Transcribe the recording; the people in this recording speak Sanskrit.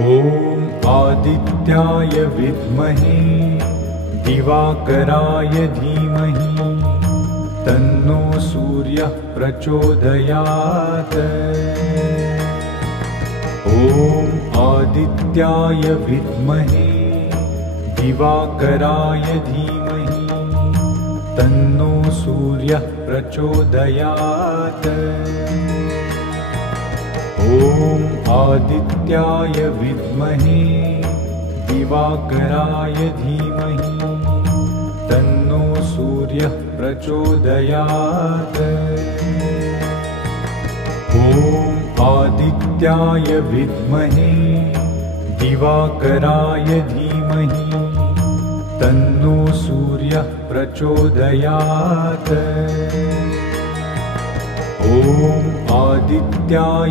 ॐ आदित्याय विद्महे दिवाकराय धीमहि तन्नो सूर्यः प्रचोदयात्। ॐ आदित्याय विद्महे दिवाकराय धीमहि तन्नो सूर्यः प्रचोदयात्। ॐ आदित्याय विद्महे दिवाकराय धीमहि तन्नो सूर्यः प्रचोदयात्। ॐ आदित्याय विद्महे दिवाकराय धीमहि तन्नो सूर्यः प्रचोदयात्। ॐ आदित्याय